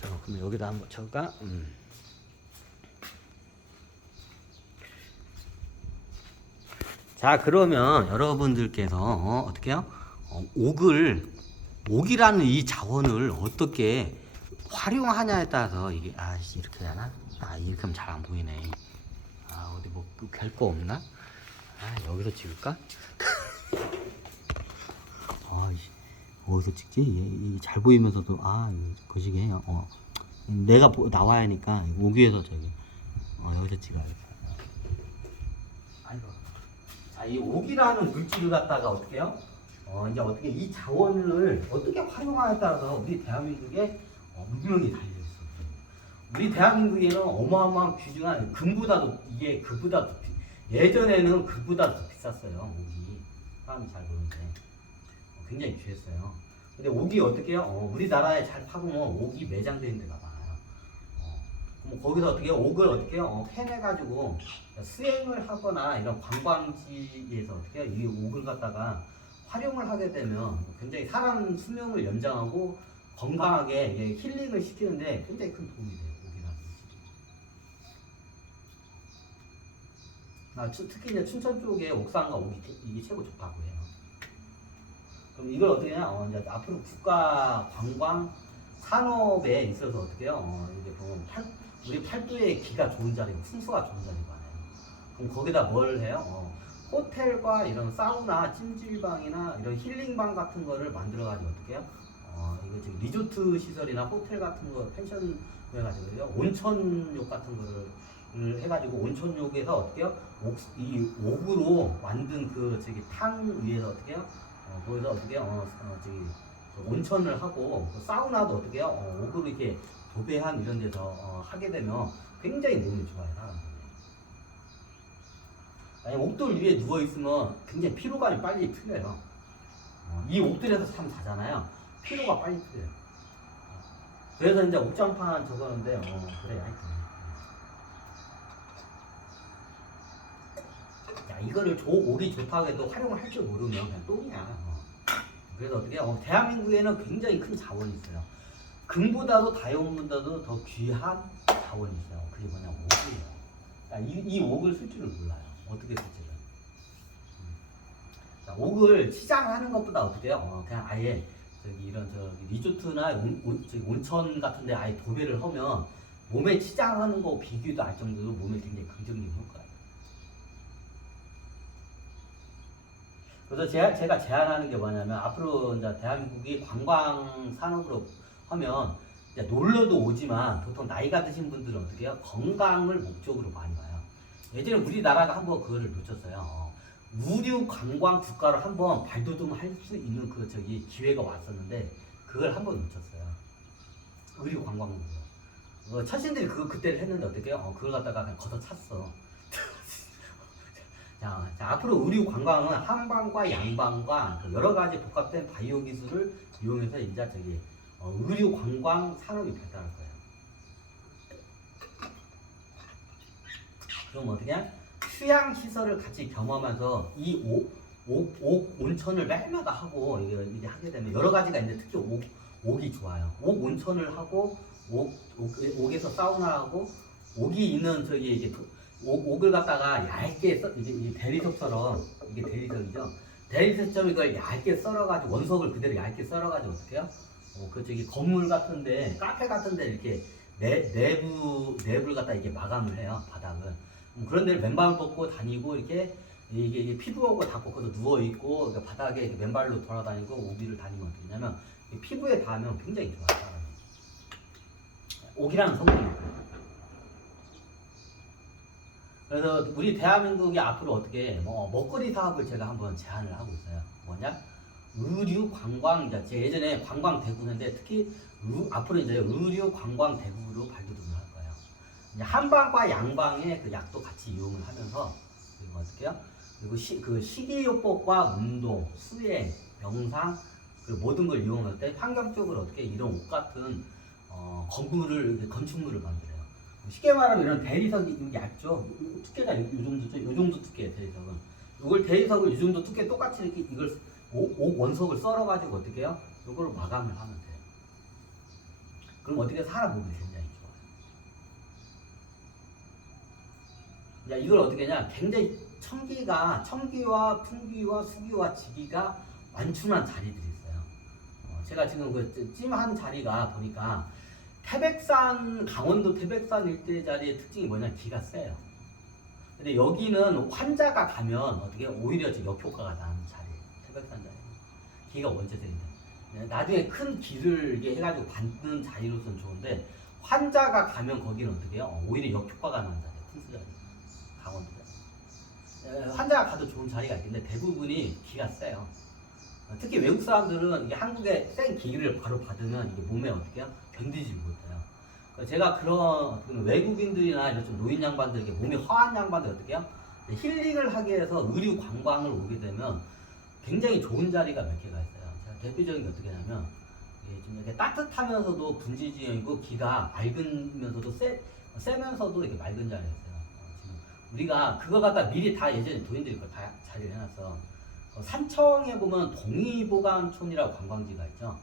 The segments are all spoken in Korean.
자, 그럼 여기다 한번 쳐가. 자, 그러면 여러분들께서 어떻게 해요? 옥이라는 이 자원을 어떻게 활용하냐에 따라서 이게 이렇게 하나? 이렇게 하면 잘 안 보이네. 어디 뭐 별 거 없나? 여기서 찍을까? 어디서 찍지? 이게 잘 보이면서도 거시기해. 내가 나와야 하니까 옥위에서 저기 여기서 찍어야겠다. 아이고. 자, 이 옥이라는 물질을 갖다가 어떻게 해요? 이제 어떻게 이 자원을 어떻게 활용하냐에 따라서 우리 대한민국의 운명이 달려있어. 우리 대한민국에는 어마어마한 귀중한 이게 금보다도 예전에는 금보다 더 비쌌어요. 옥이 사람이 잘 모르는데 굉장히 귀했어요. 근데 옥이 어떻게 해요? 우리나라에 잘 파보면 옥이 매장되는 데가 많아요. 그럼 거기서 어떻게 해요? 옥을 어떻게 해요? 캐내가지고 수행을 하거나 이런 관광지에서 어떻게 해요? 이 옥을 갖다가 활용을 하게 되면 굉장히 사람 수명을 연장하고 건강하게 힐링을 시키는데 굉장히 큰 도움이 돼요. 특히 이제 춘천 쪽에 옥상과 옥이 이게 최고 좋다고 해요. 그럼 이걸 어떻게 하냐? 이제 앞으로 국가 관광 산업에 있어서 어떻게 해요? 이제 보면 우리 팔도의 기가 좋은 자리고 풍수가 좋은 자리가 많아요. 그럼 거기다 뭘 해요? 호텔과 이런 사우나, 찜질방이나 이런 힐링방 같은 거를 만들어가지고 어떻게 해요? 이거 지금 리조트 시설이나 호텔 같은 거 펜션 해가지고요. 온천욕 같은 거를 해가지고 온천욕에서 어떻게 해요? 이 옥으로 만든 탕 위에서 어떻게 해요? 거기서 어떻게 해요? 온천을 하고 사우나도 어떻게 해요? 옥으로 이렇게 도배한 이런 데서 하게 되면 굉장히 몸이 좋아요. 옥돌 위에 누워 있으면 굉장히 피로감이 빨리 풀려요. 이 옥들에서 참 자잖아요. 피로가 빨리 풀려요. 그래서 이제 옥장판 적었는데 그래 하여튼. 이거를 옥이 좋다고 해도 활용을 할 줄 모르면 그냥 똥이야. 그래서 어떻게 해요? 대한민국에는 굉장히 큰 자원이 있어요. 금보다도 다이아몬드보다도 더 귀한 자원이 있어요. 그게 뭐냐? 옥이에요. 이 옥을 쓸 줄을 몰라요. 어떻게 쓸지를. 옥을 치장하는 것보다 어떻게 해요? 그냥 아예 이런 리조트나 온천 같은데 아예 도배를 하면 몸에 치장하는 거 비교도 할 정도로 몸에 굉장히 긍정적인 효과예요. 그래서 제가 제안하는 게 뭐냐면 앞으로 이제 대한민국이 관광 산업으로 하면 이제 놀러도 오지만 보통 나이가 드신 분들은 어떻게 해요? 건강을 목적으로 많이 와요. 예전에 우리나라가 한번 그거를 놓쳤어요. 의류 관광 국가로 한번 발돋움할 수 있는 기회가 왔었는데 그걸 한번 놓쳤어요. 의류 관광 천신들이 그때를 했는데 어떻게 해요? 그걸 갖다가 그냥 걷어찼어. 자, 앞으로 의류 관광은 한방과 양방과 여러 가지 복합된 바이오 기술을 이용해서 이제 의류 관광 산업이 발달할 거예요. 그럼 어떻게 해? 휴양 시설을 같이 겸하면서 이 옥 온천을 매일마다 하고 이게 하게 되면 여러 가지가 있는데 특히 옥이 좋아요. 옥 온천을 하고 옥에서 사우나하고 옥이 있는 옥을 갖다가 얇게 이게 대리석처럼 이게 대리석이죠. 대리석처럼 이걸 얇게 썰어가지고 원석을 그대로 얇게 썰어가지고 어떻게 해요? 건물 같은데 카페 같은데 이렇게 내부를 갖다 이렇게 마감을 해요. 바닥을. 그런 데를 맨발 벗고 다니고 이게 피부하고 닿고 거기서 누워 있고 바닥에 이렇게 맨발로 돌아다니고 옥위를 다니면 어떻게 되냐면 피부에 닿으면 굉장히 좋아요. 사람이. 옥이라는 성분이 있어요. 그래서 우리 대한민국이 앞으로 어떻게 먹거리 사업을 제가 한번 제안을 하고 있어요. 뭐냐? 의류 관광 이제 예전에 관광 대구인데 특히 앞으로 이제 의류 관광 대구로 발돋움을 할 거예요. 이제 한방과 양방의 약도 같이 이용을 하면서 그리고 어떻게 해요? 그리고 식이요법과 운동, 수행, 명상 그 모든 걸 이용할 때 환경적으로 어떻게 이런 옥 같은 건축물을 만들어요. 쉽게 말하면 이런 대리석이 얇죠. 두께가 요 정도죠. 요 정도 두께의 대리석은. 이걸 대리석을 이 정도 두께 똑같이 이렇게 이걸 옥 원석을 썰어가지고 어떻게 해요? 이걸로 마감을 하면 돼요. 그럼 어떻게 살아보기 굉장히 좋아요. 이걸 어떻게 하냐, 굉장히 청기와 풍기와 수기와 지기가 완충한 자리들이 있어요. 제가 지금 그 찜한 자리가 보니까 강원도 태백산 일대 자리의 특징이 뭐냐, 기가 세요. 근데 여기는 환자가 가면 어떻게 오히려 역효과가 나는 자리예요. 태백산 자리. 기가 원체적인데. 나중에 큰 기를 이렇게 해가지고 받는 자리로서는 좋은데, 환자가 가면 거기는 어떻게 해요? 오히려 역효과가 나는 자리예요. 풍수 자리. 강원도. 환자가 가도 좋은 자리가 있는데 대부분이 기가 세요. 특히 외국 사람들은 이게 한국에 센 기를 바로 받으면 이게 몸에 어떻게 해요? 견디지 못해요. 제가 그런 외국인들이나 이런 좀 노인 양반들, 몸이 허한 양반들 어떻게 해요? 힐링을 하기 위해서 의류 관광을 오게 되면 굉장히 좋은 자리가 몇 개가 있어요. 제가 대표적인 게 어떻게 하냐면, 좀 이렇게 따뜻하면서도 분지 지형이고 기가 맑으면서도 세면서도 이렇게 맑은 자리가 있어요. 지금 우리가 그거 갖다 미리 다 예전에 도인들이 다 자리를 해놨어. 산청에 보면 동의보감촌이라고 관광지가 있죠.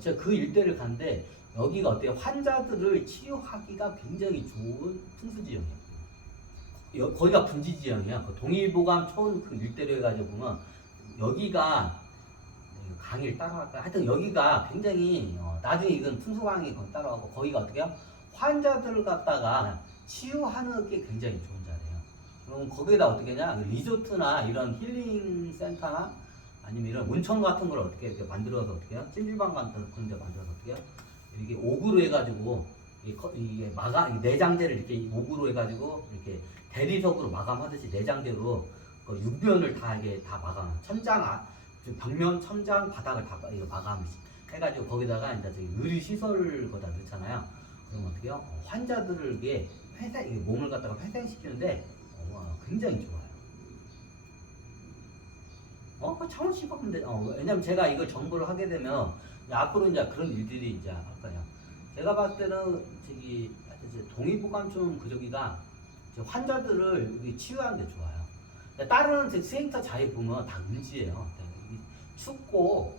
제가 그 일대를 갔는데 여기가 어때요? 환자들을 치료하기가 굉장히 좋은 풍수지형이에요. 거기가 분지지형이야. 그 동의보감촌 그 일대로 해가지고 보면 여기가 강의를 따라갈까? 하여튼 여기가 굉장히 나중에 이건 풍수강이 따라가고 거기가 어떻게 해요? 환자들을 갖다가 치유하는 게 굉장히 좋은 자리예요. 그럼 거기에다 어떻게 하냐? 리조트나 이런 힐링 센터나 아니면 이런 온천 같은 걸 어떻게 이렇게 만들어서 어떻게 해요? 찜질방 같은 그런 데 만들어서 어떻게 해요? 이렇게 옥으로 해가지고 이게 내장재를 이렇게 옥으로 해가지고 이렇게 대리석으로 마감하듯이 내장재로 그 육변을 다 이게 다 마감, 벽면, 천장, 바닥을 다 이거 마감 해가지고 거기다가 이제 저기 의료 시설을 거다 넣잖아요. 그럼 어떻게 해요? 환자들을 이게 몸을 갖다가 회생시키는데 굉장히 좋아요. 그 차원 씹었는데, 왜냐면 제가 이걸 정보를 하게 되면, 앞으로 이제 그런 일들이 이제 할 거예요. 제가 봤을 때는, 동의보감촌 저기가 환자들을 치유하는 데 좋아요. 다른 센터 자리 보면 다 음지예요. 춥고,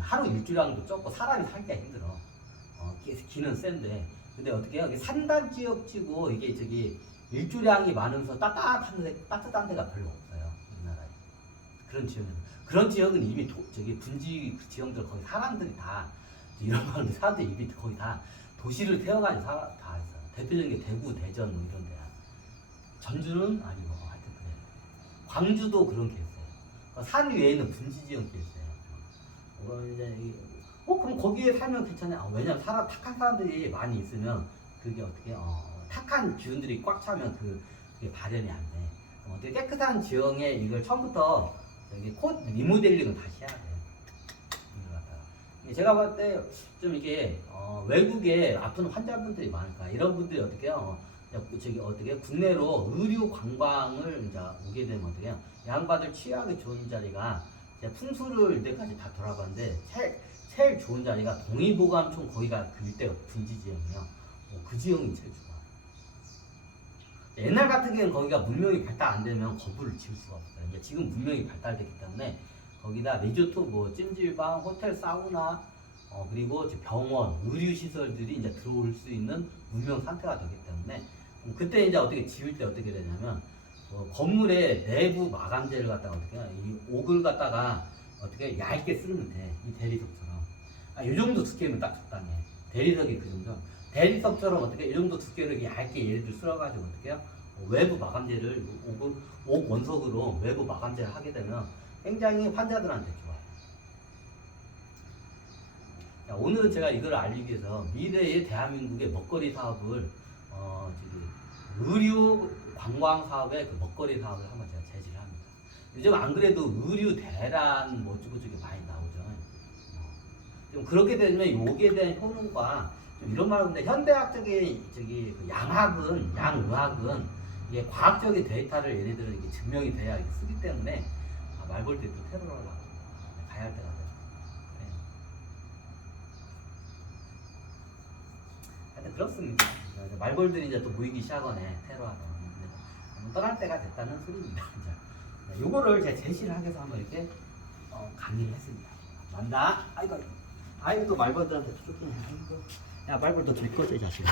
하루 일주량도 적고 사람이 살기가 힘들어. 기는 센데. 근데 어떻게 해요? 산간 지역지고 이게 일주량이 많으면서 따뜻한 데가 별로 없어요. 우리나라에. 그런 지역은 이미 분지 지형들 거의 사람들이 다 이런 거는 사람들이 이미 거의 다 도시를 태워가지고 다 있어요. 대표적인 게 대구, 대전 뭐 이런 데야. 전주는 아니고 하여튼 그래. 광주도 그런 게 있어요. 산 위에는 분지 지형이 있어요. 그럼 거기에 살면 괜찮아요. 왜냐면 탁한 사람들이 많이 있으면 그게 어떻게 탁한 기운들이 꽉 차면 그게 발현이 안 돼. 어떻게 깨끗한 지형에 이걸 처음부터 콧 리모델링을 다시 해야 돼요. 제가 봤을 때 좀 이게 외국에 아픈 환자분들이 많으니까 이런 분들이 어떻게 해요? 국내로 의료 관광을 이제 오게 되면 어떻게 해요? 양반들 치유하기 좋은 자리가 풍수를 이때까지 다 돌아봤는데 제일 좋은 자리가 동의보감촌 거기가 그 일대가 분지지형이에요. 그 지형이 제일 좋아요. 옛날 같은 경우는 거기가 문명이 발달 안 되면 거부를 지을 수가 없어요. 이제 지금 문명이 발달됐기 때문에 거기다 리조트, 찜질방, 호텔, 사우나, 그리고 병원, 의료시설들이 이제 들어올 수 있는 문명 상태가 되기 때문에 그때 이제 어떻게 지을 때 어떻게 되냐면 건물의 내부 마감재를 갖다가 어떻게 해요? 이 옥을 갖다가 어떻게 얇게 쓰면 돼. 이 대리석처럼. 이 정도 두께면 딱 적당해. 대리석이 그 정도. 대리석처럼 어떻게 이 정도 두께를 얇게 예를 들어 쓸어가지고 어떻게 해요? 외부 마감재를 옥 원석으로 외부 마감재를 하게 되면 굉장히 환자들한테 좋아요. 자, 오늘은 제가 이걸 알리기 위해서 미래의 대한민국의 먹거리 사업을 의료 관광 사업의 그 먹거리 사업을 한번 제가 제시를 합니다. 요즘 안 그래도 의류 대란 어쩌고저쩌고 많이 나오죠. 좀 그렇게 되면 여기에 대한 효능과 좀 이런 말인데 현대학적인 그 양의학은 이게 과학적인 데이터를 얘네들은 이게 증명이 돼야 쓰기 때문에 말 볼 때 또 테러를 하려고 가야 할 때가 돼요. 네. 하여튼 그렇습니다. 말벌들이 이제 또 모이기 시작하네, 테러하러. 떠날 때가 됐다는 소리입니다. 요거를 제가 제시를 하기 위해서 한번 이렇게 강의를 했습니다. 난다. 아이고, 아이고 또 말벌들한테 쫓기네. 아이고, 야 말벌 너 줄 거지 이 자식아.